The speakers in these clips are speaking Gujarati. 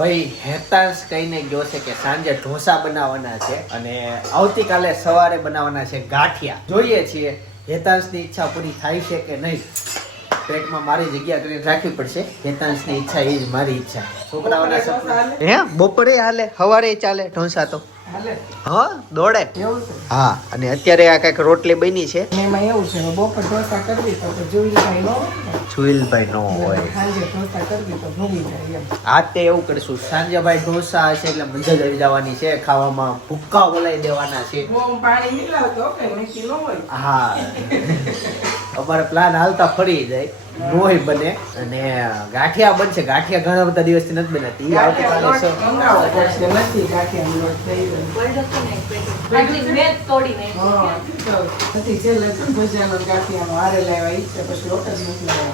ભાઈ હેતાંશ કહીને ગયો છે કે સાંજે ઢોસા બનાવવાના છે અને આવતીકાલે સવારે બનાવવાના છે ગાંઠિયા. જોઈએ છીએ હેતાંશની ઈચ્છા પૂરી થાય છે કે નહીં. પેટમાં મારી જગ્યા કરીને રાખવી પડશે. હેતાંશની ઈચ્છા એ જ મારી ઈચ્છા. છોકરાઓના સપના હે બપોરે હાલે સવારે ચાલે ઢોસા તો હા દોડે હા. અને અત્યારે આ કઈક રોટલી બની છે. એમાં એવું છે બપોર ઢોસા કરવી તો જોઈલભાઈ નો સુહિલભાઈ નો હોય સાંજે ઢોસા કરવી તો ભૂલી જાય એમ. આ તે એવું કરશું સાંજે ભાઈ ઢોસા હશે એટલે મજા જ આવી જવાની છે. ખાવામાં ભૂક્કા બોલાવી દેવાના છે. હું પાણી મિલાવતો કે નક્કી ન હોય. હા અમારે પ્લાન હાલતા ફરી જાય નોય બને અને ગાંઠિયા બનશે. ગાંઠિયા ઘણા બધા દિવસથી નથી બનાતી. ઈ આવતીકાલે નથી ગાંઠિયાનો લોટ થઈ ગયો.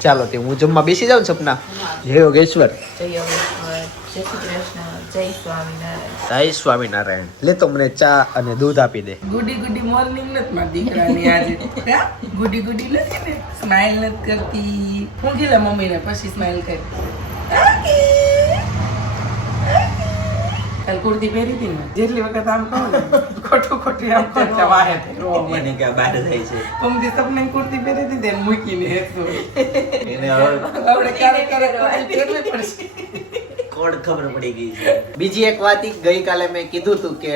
ચાલો તે હું જમવા બેસી જાઉં સપના. જય યોગેશ્વર જય સ્વામિનારાયણ. લે તો મને ચા અને દૂધ આપી દે. ગુડી ગુડી મોર્નિંગ નથી મારા દીકરાની આજે. ગુડી ગુડી નથી ને સ્માઈલ નથી કરતી. હું ગયેલા મમ્મીને પછી સ્માઈલ કરી. કાલ કુર્તી પહેરી હતી ને જેટલી વખત આમ કહું ને ખોટું ખોટું આમ કહું એટલે વાહે મને કે બહાર જાય છે. મમ્મી સપને કુર્તી પહેરી હતી તેને મૂકીને હેતું. એને આપણે ક્યારેક ક્યારેક પહેરવી પડશે. કોડ ખબર પડી ગઈ છે. બીજી એક વાત ગઈકાલે મેં કીધું હતું કે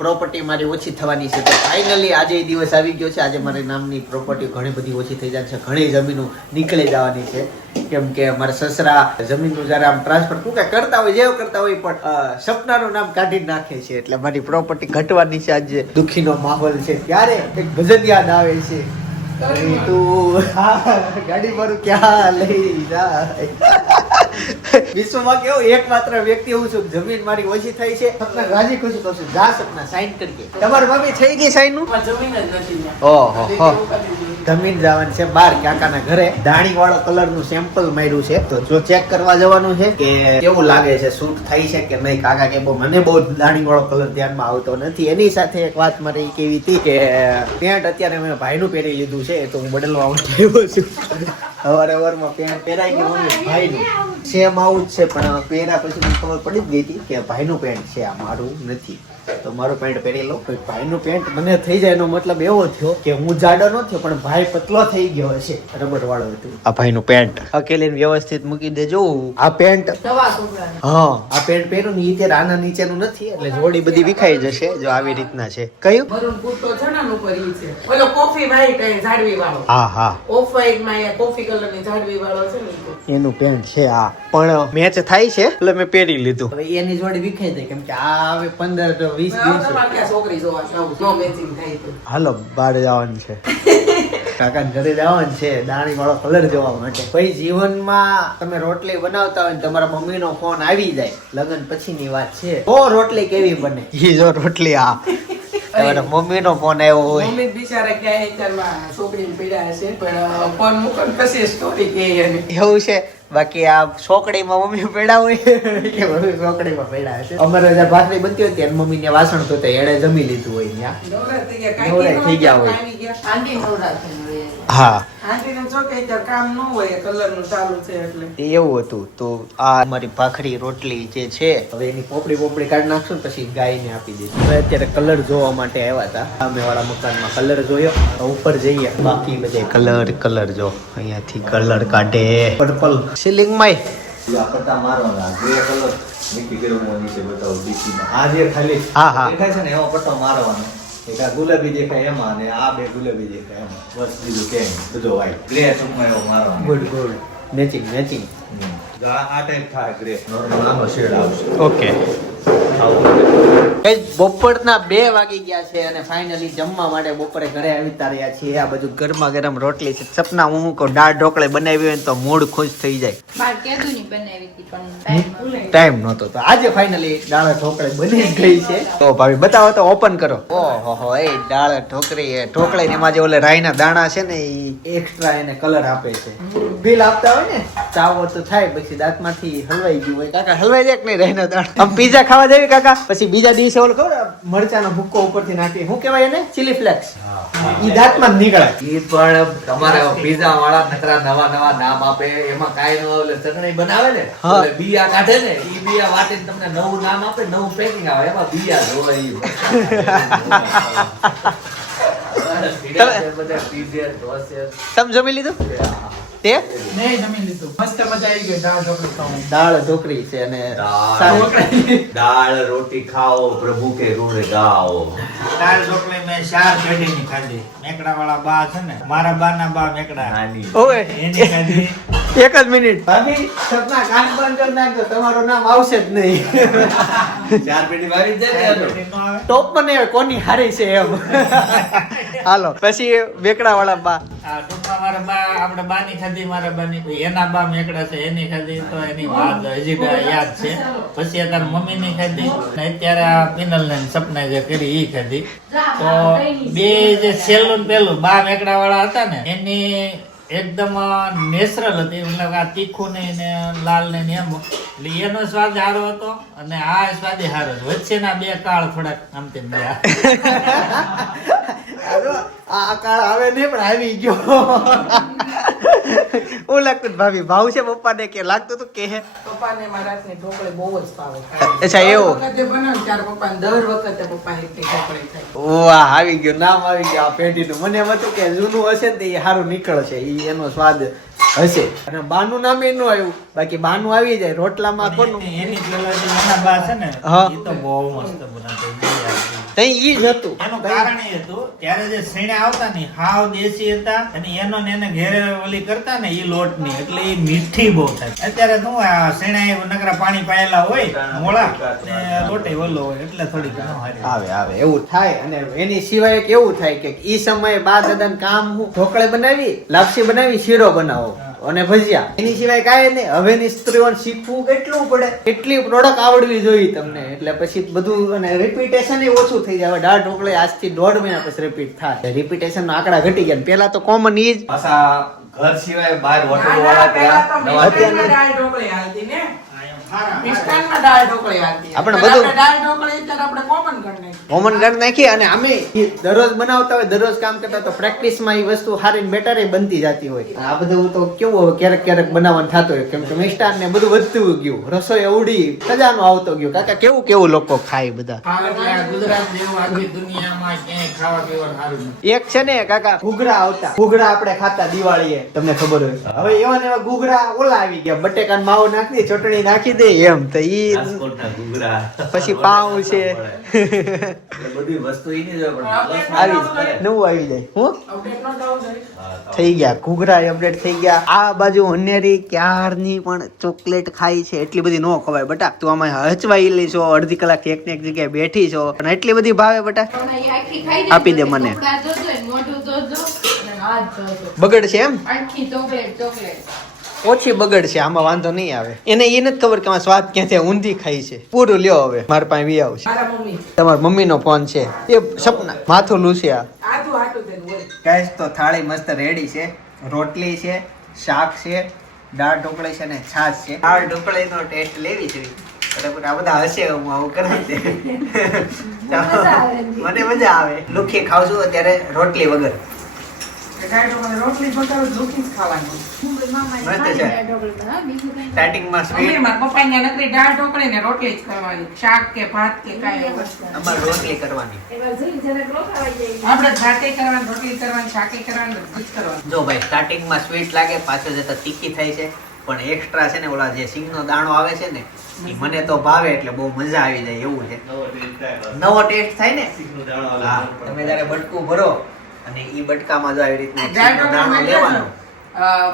પ્રોપર્ટી મારી ઓછી થવાની છે તો ફાઇનલી આજે એ દિવસ આવી ગયો છે. આજે મારી નામની પ્રોપર્ટી ઘણી બધી ઓછી થઈ જાય છે. ઘણી જમીનો નીકળી જવાની છે. કેમ કે મારા સસરા જમીનનું જયારે આમ ટ્રાન્સફર શું કઈ કરતા હોય જેવું કરતા હોય પણ સપનાનું નામ કાઢી નાખે છે એટલે મારી પ્રોપર્ટી ઘટવાની છે. આજે દુઃખીનો માહોલ છે ત્યારે એક ભજન યાદ આવે છે. તું ગાડી મારું ક્યાં લઈ જાય. વિશ્વમાં કેવો એકમાત્ર વ્યક્તિ હું છું જમીન મારી ઓછી થઈ છે. સપના રાજી ખુશી કહું છું જા સપના સાઈન કરી દે. તમારી મમ્મી થઈ ગઈ સાઈન નું? જમીન જ નથી. ઓહો જમીન જવાનું છે બહાર કાકાના ઘરે. દાણી વાળો કલર નું સેમ્પલ માર્યું છે તો જો ચેક કરવા જવાનું છે કે કેવું લાગે છે શૂટ થાય છે કે નહીં. કાકા કે મને બહુ દાણી વાળો કલર ધ્યાનમાં આવતો નથી. એની સાથે એક વાત મારે કેવી હતી કે પેન્ટ અત્યારે મેં ભાઈનું પહેરી લીધું છે તો હું બદલવા આવ્યો છું. અવારનવારમાં પેન્ટ પહેરાઈ ગયું ભાઈનું સેમ આવું જ છે પણ પહેર્યા પછી મને ખબર પડી જ ગઈ હતી કે ભાઈનું પેન્ટ છે આ મારું નથી. તો મારું પેન્ટ પહેરી લો. ભાઈનું પેન્ટ મને થઈ જાય એનો મતલબ એવો થયો કે હું જાડો ન થયો પણ ભાઈ પતલો થઈ ગયો હશે. રબડ વાળો હતું આ ભાઈનું પેન્ટ. અકેલીને વ્યવસ્થિત મૂકી દેજો. આ પેન્ટ હા આ પેન્ટ પહેર્યું ને ઈ આના નીચેનું નથી એટલે જોડી બધી વિખાઈ જશે. જો આવી રીતના છે. કયું મરૂન કુર્તો જણાનું ઉપર ઈ છે. ઓલો કોફી વ્હાઈટ એ ઝાડવી વાળો. હા હા ઓફ વ્હાઈટ માં એ કોફી કલર ની ઝાડવી વાળો છે ને એનું પેન્ટ છે આ પણ મેચ થાય છે એટલે મેં પહેરી લીધું. હવે એની જોડી વિખાઈ જાય કેમ કે આ હવે 15 20 દિવસ છોકરી જોવા જાવ નો મેચિંગ થાય તો હાલો બહાર જવાનું છે. કાકા ઘરે જવાનું છે દાણી વાળો કલર જોવા માટે. ભાઈ જીવનમાં તમે રોટલી બનાવતા હોય ને તમારા મમ્મી નો ફોન આવી જાય લગ્ન પછીની વાત છે તો રોટલી કેવી બને. ઈ જો રોટલી આ તમારા મમ્મી નો ફોન આવ્યો હોય. મમ્મી બિચારા ક્યાંય ચાલમાં છોકરીને પીડા હશે પણ ફોન મૂકન પછી સ્ટોરી કે એની એવું છે. બાકી આ છોકડીમાં મમ્મી પેડા હોય કે મમ્મી છોકડીમાં પેડા હશે. અમારે જ્યાં ભાખરી બનતી હોય ત્યાં મમ્મી ને વાસણ ધોતા એણે જમી લીધું હોય ત્યાં નવરા થઈ ગયા હોય. હા કામ ન હોય કલર નું ચાલુ છે એટલે એવું હતું. તો આ અમારી ભાખરી રોટલી જે છે હવે એની પોપડી કાઢી નાખશું ને પછી ગાયને આપી દઈશું. હવે અત્યારે કલર જોવા માટે આવ્યા હતા. સામે વાળા મકાનમાં કલર જોયો. ઉપર જઈએ બાકી બધે કલર જો અહીંયાથી કલર કાઢે. પર્પલ સીલિંગ માં પટ્ટા મારવાના ગ્રે કલર નક્કી કર્યો નીચે બતાવું ડીસીમાં. આ જે ખાલી હા હા દેખાય છે ને એવો પટ્ટો મારવાનો. એક આ ગુલાબી દેખાય એમાં અને આ બે ગુલાબી દેખાય એમાં. બસ બીજું કે બધો વ્હાઈટ ગ્રે ટૂંકમાં એવો મારવાનો. ગુડ મેચિંગ આ ટાઈપ થાય ગ્રે નોર્મલ આનો શેડ આવશે. ઓકે બપોરના 2 વાગી ગયા છે અને ફાઇનલી જમવા માટે બપોરે ઘરે આવી રહ્યા છીએ. આ બધું ગરમા ગરમ રોટલી છે. સપના હું કહું દાળ ઢોકળી બનાવી હોય ને તો મૂડ ખુશ થઈ જાય. ટાઈમ નહોતો તો આજે ફાઇનલી દાળ ઢોકળી બની ગઈ છે. તો ભાભી બતાવો તો ઓપન કરો. ઓહો એ દાળ ઢોકળી એમાં જે ઓલે રાઈના દાણા છે ને એ એક્સ્ટ્રા એને કલર આપે છે. બિલ આપતા હોય ને ચાવો તો થાય પછી દાંતમાંથી હલવાઈ ગયું હોય. કાકા હલવાઈ જાય કે નહીં રાઈના દાણા? આમ પીઝા ખાવા જાય કાકા પછી બીજા દિવસે ઓલો ખબર મરચાનો ભૂક્કો ઉપરથી નાખી શું કહેવાય એને ચીલી ફ્લેક્સ ઈ દાંતમાં જ નીકળે ઈ પણ તમારા પીઝા વાળા નકરા નવા નવા નામ આપે એમાં કાઈ નો ઓલે ચટણી બનાવે ને હા. એટલે બિયા કાઢે ને ઈ બિયા વાટીને તમને નવું નામ આપે નવું પેકિંગ આવે એમાં બિયા જ હોય ઈ. બધા પીઝા ઢોસે તમે જમી લીધું તે નહીં જમી લીધું મસ્ત મજા આવી ગઈ દાળ ઢોકળી ખાવાની. દાળ ઢોકળી છે અને દાળ રોટી ખાઓ પ્રભુ કે ગુણ ગાઓ. દાળ ઢોકળી મેં 4 પેઢીની ખાધી. મેકડાવાળા બા છે ને, મારા બાના બા મેકડા. નાની ઓવે એની ખાધી. એક જ મિનિટ ભાભી સપના કાન બંધ કરી નાખજો તમારું નામ આવશે જ નહીં ચાર પેટી વાળી જ જાય ને પેઢી નો આવે. ટોપ મને કોની હારી છે એમ હાલો પછી વેકડા વાળા બા આ ટૂંકમાં મારા બા, આપણે બાની ખાધી, મારા બાની કોઈ એના બા મેકડા છે એની ખાધી તો એની વાત હજી યાદ છે. પછી અત્યારે મમ્મીની ખાધી ને અત્યારે આ પિનલ ને સપના જે કરી ઈ ખાધી. તો બે જે છેલ્લું ને પેલું બા મેકડા વાળા હતા ને એની એકદમ નેચરલ હતી, મતલબ આ તીખું નહીં ને લાલ ને એમ, એટલે એનો સ્વાદ સારો હતો અને આ સ્વાદ સારો હતો. વચ્ચેના બે કાળ થોડાક આમ તેમ ગયા. આ કાળ આવે નહીં પણ આવી ગયો હું લાગતું ભાભી ભાવ છે પપ્પાને કે લાગતું તું કે હે પપ્પાને મારા હાથની ઢોકળી બહુ જ ભાવે. અચ્છા એવું દર વખતે બનાવું ત્યારે પપ્પાને દર વખતે પપ્પા હાથની ઢોકળી ખાય. વાહ આવી ગયું નામ આવી ગયું આ પેઢીનું મને એમ હતું કે જૂનું હશે ને તો એ સારું નીકળશે ઈ એનો સ્વાદ હશે અને બાનું નામ એનું આવ્યું બાકી બાનું આવી જાય રોટલામાં કોનું એની પેલા જે નાના બા છે ને હા. એ તો બહુ મસ્ત બનાવતા. તઈ ઈ જ હતું એનું કારણ એ હતું ત્યારે જે સીણા આવતા ને હાવ દેશી હતા અને એનો ને એને ઘેરે ઓલી કરતા ને ઈ લોટની એટલે ઈ મીઠી બહુ થાય. અત્યારે શું આ સીણા એ નકરા પાણી પાયેલા હોય મોળા ને લોટે ઓલો હોય એટલે થોડીક ન હારી. આવે એવું થાય અને એની સિવાય એક એવું થાય કે ઈ સમયે બા દાદા કામ હું ઢોકળે બનાવી લાપસી બનાવી શીરો બનાવો અને ભજીયા એની સિવાય કાંઈ નહીં. હવેની સ્ત્રીઓને શીખવું કેટલું પડે કેટલી પ્રોડક્ટ આવડવી જોઈએ તમને એટલે પછી બધું અને રિપીટેશન એ ઓછું થઈ જાય. હવે દાળ ઢોકળી આજથી 1.5 મહિના પછી રિપીટ થાય રિપીટેશન નો આંકડા ઘટી ગયા પેલા તો કોમન ઈ જ પાછા ઘર સિવાય બહાર હોટલ ના, વાળા પહેલા તો ત્યાં મિષ્ટાનમાં દાળ ઢોકળી હાલતી ને. હારા. મિષ્ટાનમાં દાળ ઢોકળી હાલતી. આપણે અત્યારે બધું- દાળ ઢોકળી અત્યારે આપણે common કરી નાખી. કોમન કરી નાખી અને અમે ઈ દરરોજ બનાવતા હોય દરરોજ કામ કરતા તો પ્રેક્ટિસમાં એ વસ્તુ સારી બેટર બનતી જતી હોય. આ બધું તો કેવું હવે ક્યારેક ક્યારેક બનાવવાનું થતું હોય કેમ કે મિષ્ટાન ને બધું વધતું ગયું રસોઈ અવડી ખજાનો આવતો ગયો કાકા કેવું કેવું લોકો ખાય બધા હા, એટલે આ ગુજરાત જેવું આખી દુનિયામાં ક્યાંય ખાવા પીવાનું સારું નથી. એક છે ને કાકા ઘૂઘરા આવતા ઘૂઘરા આપણે ખાતા દિવાળીએ તમને ખબર હોય હવે એવા ને એવા ઘૂઘરા ઓલા આવી ગયા બટેકાનો માવો નાખી દે ચટણી નાખી દે એમ તો ઈ રાજકોટના ઘૂઘરા. પછી પાઉં છે એટલે બધી વસ્તુ એની જ હોય પણ પ્લસ આવી માઇનસ કરે. નવું આવી જાય હું Update નો થવું જોઈએ. હા, તો થઈ ગયા ઘૂઘરા અપડેટ થઈ ગયા આ બાજુ અનેરી ક્યારની પણ ચોકલેટ ખાઈ છે એટલી બધી નો ખવાય બટા તું આમાં હચવાઈ છો અડધી કલાક એક ને એક જગ્યાએ બેઠી છો અને એટલી બધી ભાવે બટા આપી દે મને. બગડ છે એમ ઓછી બગડ છે આમાં વાંધો નહીં આવે એને એ નથી ખબર કે આમાં સ્વાદ ક્યાંથી ઊંધી ખાઈ છે પૂરું લ્યો હવે મારા પાસે વી આવશે મારા મમ્મી તમારા મમ્મીનો ફોન છે એ સપના માથું લૂસ્યા આધું આટું થઈને બોલ. ગાઈસ તો થાળી મસ્ત રેડી છે રોટલી છે શાક છે દાળ ઢોકળી છે ને છાશ છે દાળ ઢોકળીનો ટેસ્ટ લેવી છે બરાબર આ બધા હશે હું આવું કરું છે મને મજા આવે લુખી ખાવ છું અત્યારે રોટલી વગર દાળ ઢોકળી રોટલી બગાડો દુખી જ ખાવાની. મસ્ત છે સ્ટાર્ટિંગમાં મમ્મી, સ્વીટ મારા પપ્પાને નકરી દાળ ઢોકળી ને રોટલી જ કરવાની. શાક કે ભાત કે કાંઈ વસ્તુ. અમારે રોટલી કરવાની આપણે ભાતે કરવાની, રોટલી કરવાની, શાકે કરવાની, બધું જ કરવાનું. જો ભાઈ સ્ટાર્ટિંગમાં સ્વીટ લાગે પાછળ જતા તીખી થાય છે પણ એક્સ્ટ્રા છે ને ઓલા જે સિંગનો દાણો આવે છે ને ઈ મને તો ભાવે એટલે બહુ મજા આવી જાય એવું છે નવો ટેસ્ટ થાય બસ. નવો ટેસ્ટ થાય ને શીખનું દાણો આવે. હા તમે જયારે બટકું ભરો અને ઈ બટકામાં જો આવી રીતના દાળ સિંગનો દાણો ઢોકળીમાં લેવાનો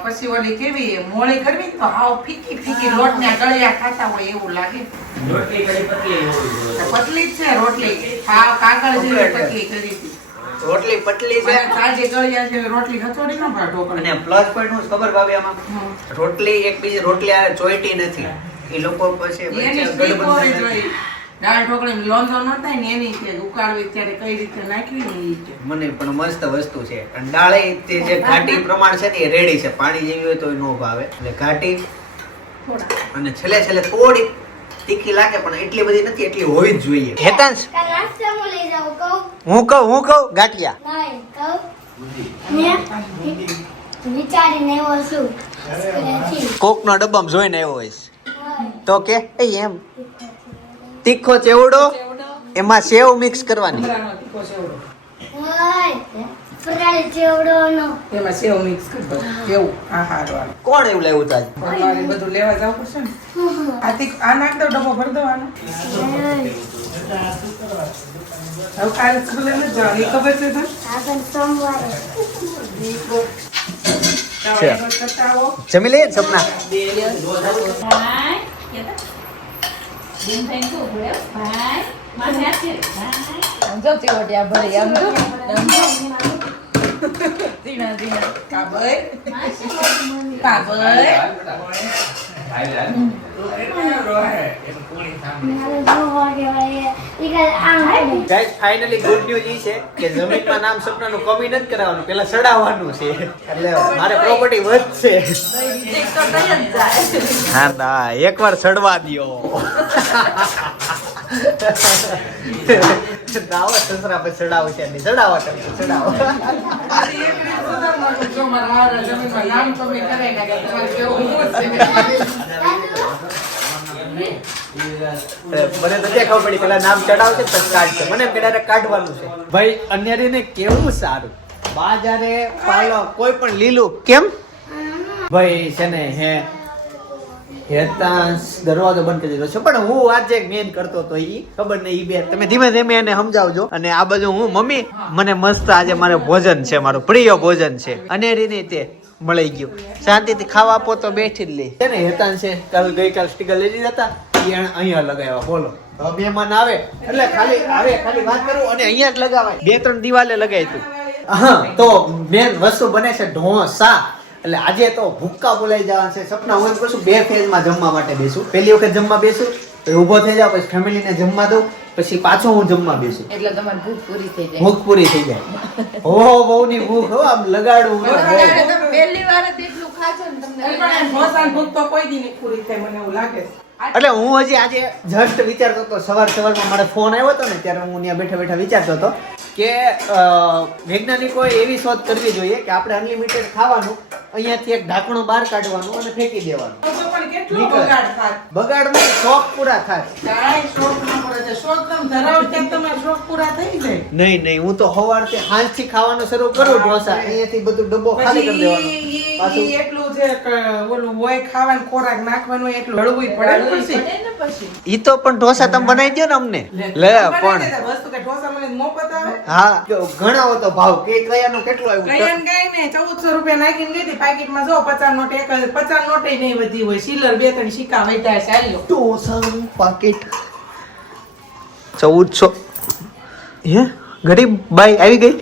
પછી ઓલી કેવી મોળી કરવી ને તો હાવ ફીકી ફીકી લોટના ગળિયા ખાતા હોય એવું લાગે. રોટલી કડી પતલી હોવી જોઈએ. પતલી જ છે રોટલી, હાવ કાગળ જેવી પતલી કરી હતી. રોટલી પતલી છે મને તાજી ગળિયા જેવી રોટલી હથોડી ન ભાવે ઢોકળી. અને પ્લસ પોઈન્ટ હું ખબર ભાભી આમાં હમ. રોટલી એક બીજી રોટલી આરે ચોઈટી નથી એ લોકો પછી એની વચ્ચે સ્ટીક હોવી ગઠબંધન જોઈએ. નથી. દાળ ઢોકળી લોંધો ન થાય ને એની રીતે ઉકાળવી ત્યારે કઈ રીતે નાખવી ને એ રીતે. મને પણ મસ્ત વસ્તુ છે અને દાળે તે જે ઘાટી પ્રમાણ છે ને એ રેડી છે પાણી જેવી હોય તો નો ભાવે એટલે ઘાટી અને છેલ્લે છેલ્લે થોડી તીખી લાગે પણ એટલી બધી નથી, એટલી હોવી જ જોઈએ. હેતાંશ કાલ નાસ્તામાં લઈ જાઉં કહું હું કહું ગાંઠિયા નહીં કહું મેં વિચારીને એવો છું સ્કૂલેથી. કોકનો ડબ્બામાં જોઈને આવ્યો હોઈશ હોય. તો કે એ એમ તીખો ચેવડો એમાં સેવ મિક્સ કરવાની. મમરાનો તીખો સેવડો. હોય. ફરાળી ચેવડોનો. એમાં સેવ મિક્સ કરતો એવું આ હારવાનું કોણ એવું લેવું તાજ? તમારે બધું લેવા જવું પડશે ને. આ નાખ દો, ડબ્બો ભરી દો આનો. હવે કાલે સ્કૂલે નથી જવાનું, એ ખબર છે તને? આગળ સોમવારે. તમે એક વખત કરતા આવો. જમી લે સપના. મારે જોવા કહેવાય. ઈ કાલે આમ હાલે. ગાઈસ ફાઇનલી ગુડ ન્યૂઝ ઈ છે કે જમીનમાં નામ સપનાનું કમી નથી કરાવવાનું, પેલા સડાવવાનું છે એટલે મારે પ્રોપર્ટી વધશે. હા ના એકવાર સડવા દ્યો. દાવા સસરા પછી સડાવશે નહીં, સડાવા તમે સડાવો. આથી એક રીત સુધારવાનું, જો મારા હારા જમીનમાં નામ તમે કરે ને કે તમારે કેવું હું જ છે. મને તો ક્યાં ખબર પડી પેલા નામ ચડાવશે પછી કાઢશે. મને એમ કે ડાયરેક્ટ કાઢવાનું છે. ભાઈ અન્યરીને કેવું સારું બાજારે પાલો કોઈ પણ લીલું કેમ ભાઈ છે ને હેતાંશ દરવાજો બંધ કરી દીધો છે પણ હું આજે મેન કરતો તો ઈ ખબર નહીં ઈ બે તમે ધીમે ધીમે એને સમજાવજો. અને આ બાજુ હું મમ્મી મને મસ્ત આજે મારે ભોજન છે, મારું પ્રિય ભોજન છે અનેરીની તે મળી ગયું. શાંતિથી ખાવા આપો તો બેઠી જ લે છે ને. હેતાંશ છે ગઈકાલ સ્ટીકર લઈ લીધા હતા ઈ અહીંયા લગાવ્યા. બોલો હવે મહેમાન આવે એટલે ખાલી વાત કરું અને અહીંયા જ લગાવાય. 2-3 દિવાલે લગાવી તું. હા તો મેન વસ્તુ બને છે ઢોસા. એટલે આજે તો ભૂક્કા બોલાઈ જવા છે. સપના હું એમ કહું છું 2 ફેઝમાં જમવા માટે બેસું. પહેલી વખત જમવા બેસું પછી ઊભો થઈ જાવ, પછી ફેમિલીને જમવા દઉં, પછી પાછો હું જમવા બેસું. એટલે તમારી ભૂખ પૂરી થઈ જાય. ભૂખ પૂરી થઈ જાય. હો બહુની ભૂખ હો આમ લગાડું બરાબર. બહુ. પહેલી વાર જ એટલું ખાજો ને તમને પણ આ ઢોસાની ભૂખ તો કોઈ દી નહીં પૂરી થાય, મને એવું લાગે છે. એટલે હું હજી આજે જસ્ટ વિચારતો હતો સવારમાં મારે ફોન આવ્યો હતો ને ત્યારે હું ત્યાં બેઠા બેઠા વિચારતો હતો કે વૈજ્ઞાનિકોએ એવી શોધ કરવી જોઈએ કે આપણે અનલિમિટેડ ખાવાનું અહીંયાથી એક ઢાંકણું બહાર કાઢવાનું અને ફેંકી દેવાનું. તો પણ કેટલો નીકળ. બગાડ થાય. બગાડમાં શોખ પૂરા થાય. કાંઈ શોખ ન પડે છે. શોખ તમે ધરાવો ત્યાં તમારા શોખ પૂરા થઈ જાય. નહીં હું તો સવારથી સાંજથી ખાવાનું શરૂ કરું ઢોસા અહીંયાથી બધું ડબ્બો ખાલી કરી દેવાનો. પછી પાછું ઈ એટલું છે કે ઓલું હોય ખાવાનું ખોરાક નાખવાનું હોય એટલું હળવું પડે ને પછી. ઈ તો પણ ઢોસા તમે બનાવી દો ને અમને લે પણ વસ્તુ કે ઢોસા મને મોફત આવે. હા ગણાવો તો ભાવ કે કયાનો કેટલો આવ્યું કઈ ને કઈ નહીં, 1400 રૂપિયા નાખીને ગઈ હતી પાકીટમાં. જો 50 નોટ 50 નોટ નહીં વધી હોય, સિલ્લર 2-3 સિક્કા વધ્યા છે. હાલ્યો ઢોસાનું પાકેટ 1400. હે ગરીબ બાઈ આવી ગઈ.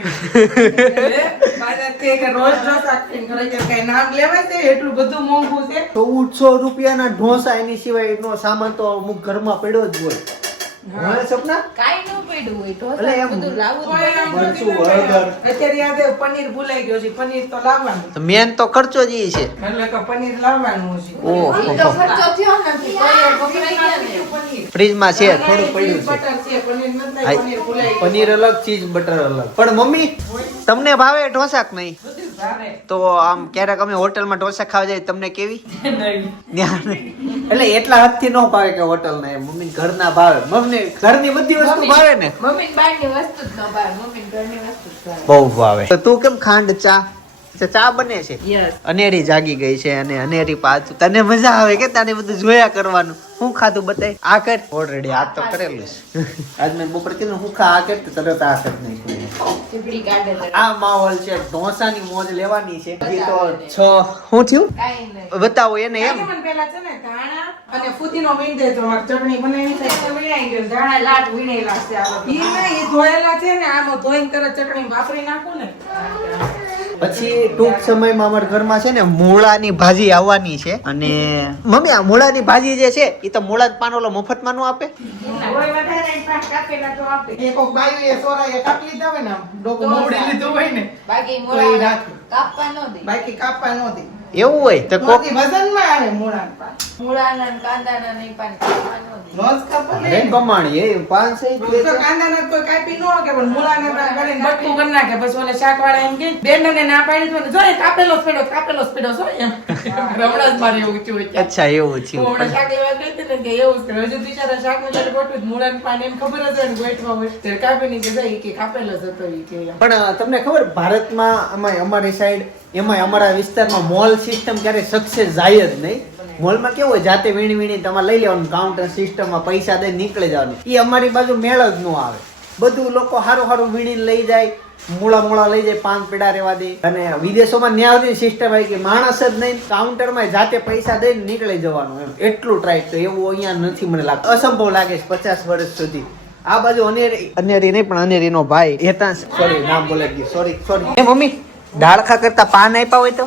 બાજારથી કે રોજ ઢોસા ખાઈને ઘરે જાય, કઈ નામ લેવાય છે? એટલું બધું મોંઘું છે. 1400 રૂપિયાના ઢોસા એની સિવાય નો સામાન તો અમુક ઘરમાં પડ્યો જ હોય. હા સપના કાંઈ ન પડ્યું હોય એટલે ઢોસા એમ બધું લાવવું જ તોય પડે. આમ મરચું, જોતી હળદર. અત્યારે યાદ આવ્યું, પનીર ભૂલાઈ ગયો છે. પનીર તો લાવવાનું, મેન તો ખર્ચો જ ઈ છે. એટલે કે પનીર લાવવાનું છે. ઓહો ઈ તો ખર્ચો થયો નથી તો એ વપરાઈ ગયા ને. પનીર ફ્રીજમાં છે થોડું પડ્યું છે. બટર છે, પનીર નથી, હાય. પનીર ભૂલાઈ ગયું. પનીર અલગ ચીઝ બટર અલગ. પણ મમ્મી તમને ભાવે ઢોસા કે નહીં? બધું ભાવે. તો આમ ક્યારેક અમે હોટલમાં ઢોસા ખાવા જઈએ તમને કેવી નહીં. ત્યાં એટલે એટલા હદથી ન ભાવે કે હોટલ ના મમ્મી ઘરના ભાવે. મમ્મી ઘરની બધી વસ્તુ ભાવે ને મમ્મીને બહારની વસ્તુ જ ન ભાવે, મમ્મીને ઘરની વસ્તુ જ ભાવે. બહુ ભાવે. તો તું કેમ ખાંડ ચા ચા બને છે? Yes. અનેરી જાગી ગઈ છે અને અનેરી પાછું તને મજા આવે કે તારે બધું જોયા કરવાનું. હું ખાધું બતાય આ કર ઓલરેડી આ તો કરેલું છે. આજ મેં બપોર કીધું હું ખા આ કર તો તરત આ કર નાખ્યું. ચીપડી કાઢે તો આ માહોલ છે ઢોસાની મોજ લેવાની છે. હજી તો 6 શું થયું કાંઈ નહીં. બતાવો એને એમ. આજે મને પેલા છે ને ધાણા અને ફુદીનો વીણી દેજો. મારે ચટણી બનાવી છે તો વીણાઈ ગયું. ધાણા લાટ વીણેલા છે. આ ઈ નહીં, ઈ ધોયેલા છે ને, આમાં ધોઈને તરત ચટણી વાપરી નાખું ને. પછી ટૂંક સમયમાં અમારા ઘરમાં છે ને મૂળાની ભાજી આવવાની છે. અને મમ્મી આ મૂળાની ભાજી જે છે એ તો મૂળા જ પાન ઓલો મફતમાં નો આપે? હોય વધારે ઈ પાછ કાપેલા તો આપે. એ કોક બાયુએ સોરાએ કાપી લીધા હોય ને, આમ ડોકું મોવડી લીધું હોય ને, બાકી તો ઈ મોળા રાખે. કાપવા ન દે. બાકી કાપવા નો દે. એવું હોય તો કોક મોટી વજનમાં આવે મૂળાનું પાન. મૂળાના ને કાંદાના નહીં પાન ખાવાનું જ. રોજ કાપો ને. અરે કમાણી એ 500 તો કાંદાના કોઈ કાપી ન કે પણ મૂળાના પાન કરીને બટકું કરી નાખે. પછી ઓલે શાકવાળા એમ કે બેનને ના પાડી તો જો એ કાપેલો જ પડ્યો છો એમ. રમણા જ મારે એવું થયું છે. અચ્છા એવું છે હું હમણાં શાક લેવા ગઈ હતી ને કે એવું જ કરે. હજુ બિચારા શાકનું જ્યારે ગોઠવું જ મૂળાનું પાન એમ ખબર જ હોય ને ગોઠવા હોય. ત્યારે કાપીને કે જાય કે કાપેલો જ હતો ઈ કે એમ. પણ તમને ખબર ભારતમાં અમારી સાઈડ એમાં અમારા વિસ્તારમાં મોલ સિસ્ટમ ક્યારે સક્સેસ જાય જ નહીં. મોલમાં કેવું હોય જાતે વીણી તમારે લઈ લેવાનું કાઉન્ટર સિસ્ટમમાં પૈસા દઈને નીકળી જવાનું. એ અમારી બાજુ મેળ જ ન આવે. બધું લોકો હારું વીણીને લઈ જાય, મૂળા લઈ જાય, 5 પેડા રહેવા દે. અને વિદેશોમાં ન્યાયની સિસ્ટમ આવી કે માણસ જ નહીં કાઉન્ટરમાં જાતે પૈસા દઈને નીકળી જવાનું એમ. એટલું ટ્રાય તો એવું અહીંયા નથી મને લાગતું. અસંભવ લાગે છે 50 વર્ષ સુધી. આ બાજુ અનેરી નહીં પણ અનેરીનો ભાઈ હેતા સોરી નામ બોલે ગયું સોરી એ મમ્મી દાળખા કરતા પાન આપ્યા હોય તો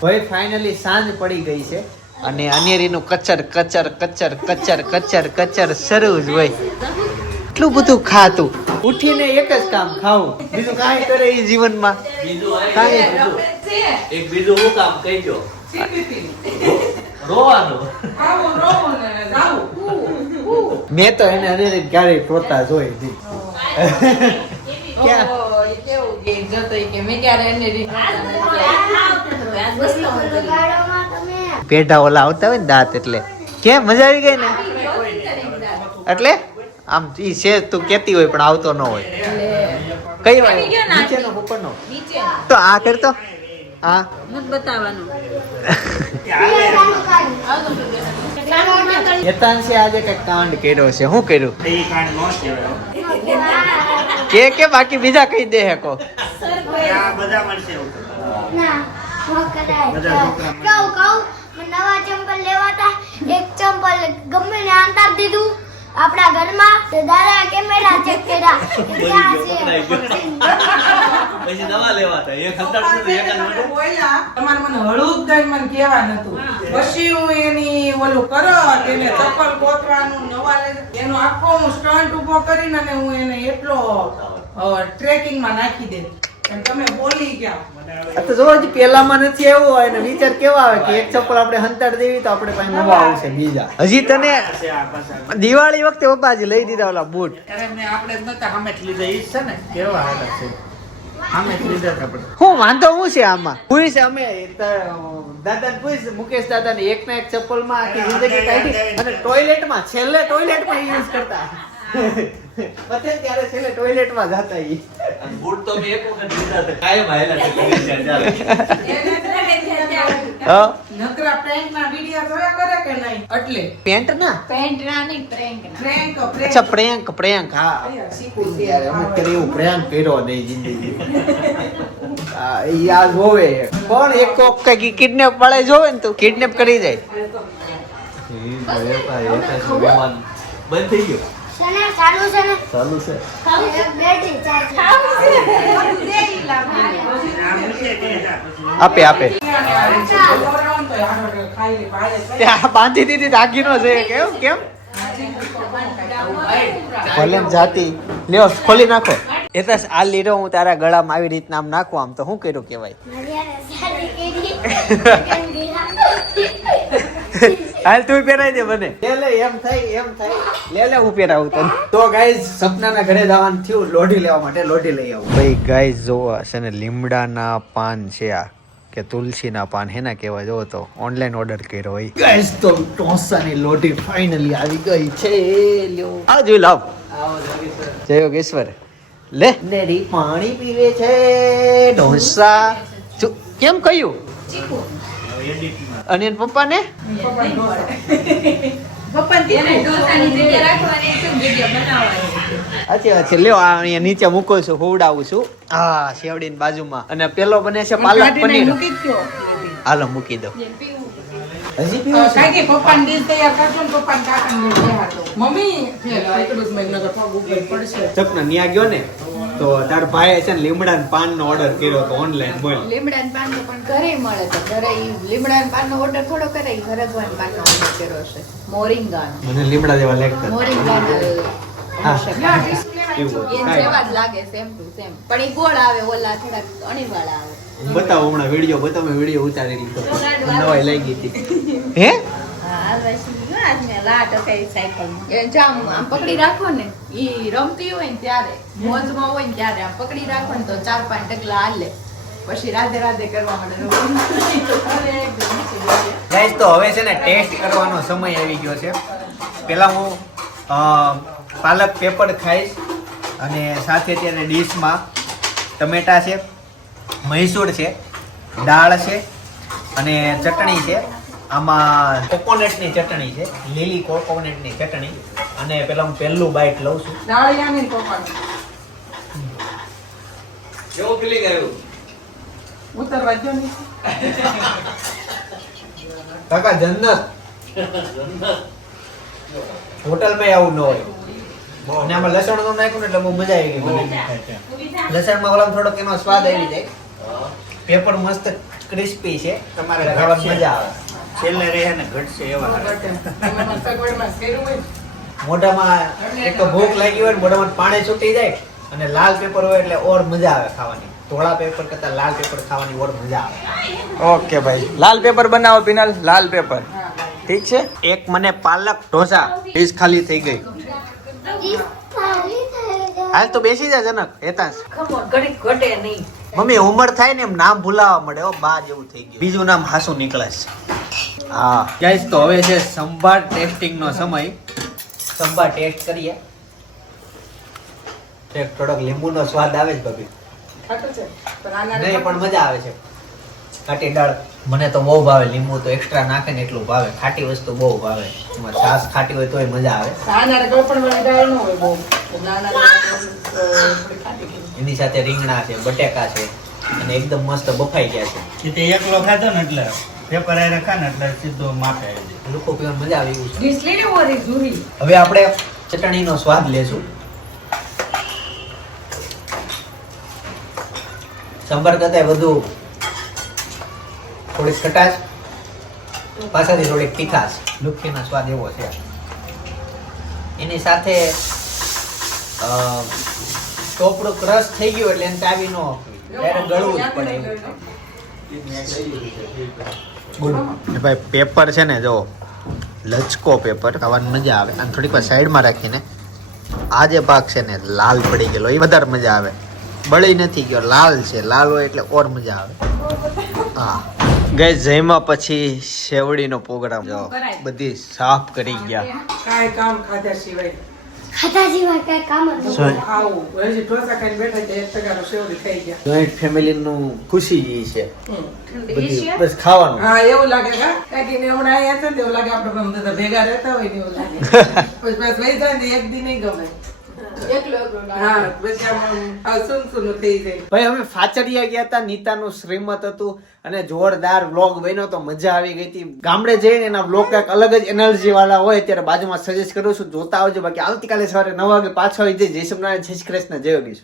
ભાઈ ફાઇનલી સાંજ પડી ગઈ છે અને અનેરીનું કચર શરૂ જ હોય. એટલું બધું ખાતું ઉઠીને એક જ કામ ખાવું, બીજું કાંઈ કરે એ જીવનમાં કાંઈ બીજું. એક બીજું હું કામ કહેજો રોવાનું મેં તો એને અનેરી ક્યારેય ટોતા જોઈ નથી. ક્યાં? ઓહો, એ કેવું ગીત જતો ઈ કે મેં ક્યારે એને ગાડોમાં તમે પેઢા ઓલા આવતા હોય ને દાંત એટલે કેમ મજા આવી ગઈ ને એટલે આમ ઈ છે તું કેતી હોય પણ આવતો ન હોય. કઈ વાત નીચેનો ઉપરનો નીચે તો આ કરતો આ મત બતાવવાનું યતાંશે આજે કઈક કાંડ કર્યો છે. શું કર્યું કે બાકી બીજા કઈ દે હેકો ના હું કરાય કહું નવા ચંપલ લેવાતા એક ચંપલ ગમે ને આંતર દીધું આપણા ઘરમાં તો દાદા કેમેરા ચેક કર્યા કે ક્યાં છે પછી દવા લેવાતા એક હજાર સુધી એક જ મળે. બોલ્યા, તમારે મને હળવું જ દઈને મને કહેવા નતું. પછી હું એની ઓલું કરો એને ચપ્પલ ગોતવાનું નવા લઈ એનો આખો હું સ્ટન્ટ ઉભો કરીને અને હું એને એટલો ટ્રેકિંગમાં નાખી દે અને તમે બોલી ગયા. આ તો જો હજી પેલામાં નથી આવ્યો હોય ને વિચાર કેવા આવે કે એક ચપ્પલ આપણે હંતાડ દેવી તો આપણે પાસે નવા આવશે બીજા. હજી તને દિવાળી વખતે પપ્પાજી લઈ દીધા ઓલા બૂટ. અરે મેં આપણે જ નતા સામે જ લીધા ઈ જ છે ને કેવા હાલત છે સામે જ લીધા હતા આપણે. હું વાંધો શું છે આમાં પૂછ અમે દાદા પૂછ મુકેશ દાદા ને એક ના એક ચપ્પલ માં આખી જિંદગી કાઢી અને ટોયલેટમાં છેલ્લે ટોયલેટમાં યુઝ કરતા પતે ત્યારે છેલ્લે ટોયલેટમાં જતા ઈ. અને બૂટ તો મેં એક વખત લીધા હતા કાયમ હાલ્યા છે ચાલે. હા નકરા પ્રેન્કના વિડિયો જોયા કરે કે નહીં એટલે પેન્ટ ના પેન્ટ ના નહીં પ્રેન્ક ના પ્રેન્ક અચ્છા પ્રેન્ક હા શીખું છે યાર અમે કરી એવું પ્રેન્ક કર્યો નહીં જિંદગી આ યાદ હોવે કોણ એક કોક કઈ કિડનેપ વાળે જોવે ને તો કિડનેપ કરી જાય. વિમાન બંધ થઈ ગયો શને ચાલુ છે ને ચાલુ છે બેટરી ચાર્જ આપે ત્યાં બાંધી દીધી દાગી નો છે કેમ ભલે જાતી લ્યો ખોલી નાખો. એ તો આ લીડો હું તારા ગળામાં આવી રીતના આમ નાખું આમ તો શું કર્યું કેવાય. હાલ તું પહેરાઈ દે મને લે એમ થાય લે હું પહેરાવું તને. તો ગાઈઝ સપનાના ઘરે જવાનું થયું લોઢી લેવા માટે લોઢી લઈ આવું. ભાઈ ગાઈઝ જોવા છે ને લીમડાના પાન છે આ કે તુલસીના પાન હેના કહેવાય જો તો ઓનલાઈન ઓર્ડર કર્યો હોય ગાઈઝ તો ઢોસાની લોઢી ફાઇનલી આવી ગઈ છે. લ્યો આ જોઈ લાવ જય યોગેશ્વર લે નેડી પાણી પીવે છે ઢોસા કેમ કહ્યું અને પપ્પા ને અચ્છા લ્યો આ અહીંયા નીચે મૂકો છું હુવડાવું છું. હા શેવડીની બાજુમાં અને પેલો બને છે પાલક પનીર. હાલો મૂકી દો હજી પીવું છે? કાંઈ કે પપ્પાને ડીશ તૈયાર કરજો ને પપ્પાને કાકાને ડીશ તૈયાર કરો. મમ્મી એટલું જ મેં નગર પગ ઉપર પડશે. સપના ન્યા ગયો ને તો તાર ભાઈએ છે ને લીમડાના પાનનો ઓર્ડર કર્યો તો ઓનલાઈન બોલ. લીમડાના પાનનો પણ ઘરે મળે છે ઘરે ઈ લીમડાના પાનનો ઓર્ડર થોડો કરે ઈ હરગવાના પાનનો ઓર્ડર કર્યો છે મોરિંગાનો મને લીમડા જેવા લાગતા મોરિંગાનો હા એ એવું જેવા જ લાગે સેમ ટુ સેમ પણ ઈ ગોળ આવે ઓલા થોડાક અણીવાળા આવે બતાવો હમણાં વિડીયો બતાવો વિડીયો ઉતારી લીધો નવાઈ લઈ ગઈ હતી હે એ જામ આમ પકડી રાખો ને ઈ રમતી હોય ને ત્યારે મોજમાં હોય ને ત્યારે આમ પકડી રાખો ને તો 4-5 ડગલા હાલે પછી રાધે રાધે કરવા માંડે ગાઈસ તો હવે છે ને ટેસ્ટ કરવાનો સમય આવી ગયો છે પહેલા હું પાલક પેપર ખાઈશ અને સાથે અત્યારે ડીશમાં ટમેટા છે મૈસૂર છે દાળ છે અને ચટણી છે આમાં કોકોનટની ચટણી છે લીલી કોકોનટની ચટણી અને પેલા હું પહેલું બાઈટ લઉં છું ડાળિયાની કોપાની કેવું ફીલિંગ આવ્યું? ઉતરવા જો ને કાકા જન્નત હોટલમાં આવું ન હોય અને આમાં લસણ નો નાખ્યું ને એટલે બહુ મજા આવી ગઈ મને લસણમાં ઓલામાં થોડોક એનો સ્વાદ આવી જાય પેપર મસ્ત ક્રિસ્પી છે તમારે ખાવાની મજા આવે છેલ્લે રહે ને ઘટશે એવા એમાં સગવડમાં કર્યું હોય મોઢામાં એક તો ભૂખ લાગી હોય ને મોઢામાં પાણી છૂટી જાય અને લાલ પેપર હોય એટલે ઓર મજા આવે ખાવાની ધોળા પેપર કરતા લાલ પેપર ખાવાની ઓર મજા આવે ઓકે ભાઈ લાલ પેપર બનાવો પિનલ લાલ પેપર ઠીક છે એક મને પાલક ઢોસા ડીશ ખાલી થઈ ગઈ હાલ તો બેસી જા જનક હેતાંશ મમ્મી ઉંમર થાય ને એમ નામ ભૂલાવા મળે હો બા જેવું થઈ ગયું બીજું નામ હાસુ નીકળે છે હા ગાઈસ તો હવે છે સંભાર ટેસ્ટિંગ નો સમય સંભાર ટેસ્ટ કરીએ થોડોક લીંબુનો સ્વાદ આવે છે ભાભી ખાટું છે પણ આના નહીં પણ મજા આવે છે ખાટી દાળ મને તો બહુ ભાવે લીંબુ તો એક્સ્ટ્રા નાખે ને એટલું ભાવે ખાટી વસ્તુ બહુ ભાવે એમાં છાશ ખાટી હોય તોય મજા આવે આના ગળપણ વાળી દાળ ન હોય બહુ નાના થોડી ખાટી ખાટી. એની સાથે રીંગણા છે બટેકા છે અને એકદમ મસ્ત બફાઈ ગયા છે તે એકલો ખાધો ને એટલે પેપર આયરે ખા ને એટલે સીધો માથે આવી જાય લોકો પીવાની મજા આવી ગઈ છે ડીશ લઈને ઓરી જુરી હવે આપણે ચટણીનો સ્વાદ લેશું સંભાર કરતા વધુ થોડીક ખટાશ પાછળથી થોડીક તીખાશ લુખીનો સ્વાદ એવો છે એની સાથે ટોપડું ક્રશ થઈ ગયું એટલે એને ચાવી ન આપવી ત્યારે ગળવું જ પડે એવું ભાઈ પેપર છે ને જો લચકો પેપર ખાવાની મજા આવે અને થોડીક વાર સાઈડમાં રાખીને આ જે ભાગ છે ને લાલ પડી ગયેલો એ વધારે મજા આવે બળી નથી ગયો લાલ છે લાલ હોય એટલે ઓર મજા આવે હા ગઈ જઈમાં પછી શેવડીનો પ્રોગ્રામ જો બધી સાફ કરી ગયા કાંઈ કામ ખાધા સિવાય ખાતા જેવા કઈ કામ જ નથી. જોઈન્ટ આવું હજી ઢોસા ખાઈને બેઠા છે એક ટકાનો શેવડી ખાઈ ગયા જોઈન્ટ ફેમિલીનું ખુશી એ છે હમ. બધી બસ ખાવાનું હા એવું લાગે હા કાકી ને હમણાં અહીંયા છે ને એવું લાગે આપણે બધા બધા ભેગા રહેતા હોય ને એવું લાગે પછી બસ વહી જાય ને એક દી નહીં ગમે એકલો હા પછી આમ સુન સુન થઈ જાય ભાઈ અમે ફાચરિયા ગયા હતા નીતાનું શ્રીમત હતું અને જોરદાર વ્લોગ બન્યો તો મજા આવી ગઈ હતી ગામડે જઈને એના વ્લોગ કંઈક અલગ જ એનર્જી વાળા હોય ત્યારે બાજુમાં સજેસ્ટ કરું છું જોતા આવજો બાકી આવતીકાલે સવારે 9 વાગે પાછો આવી જય શ્રી કૃષ્ણ જય યોગીશ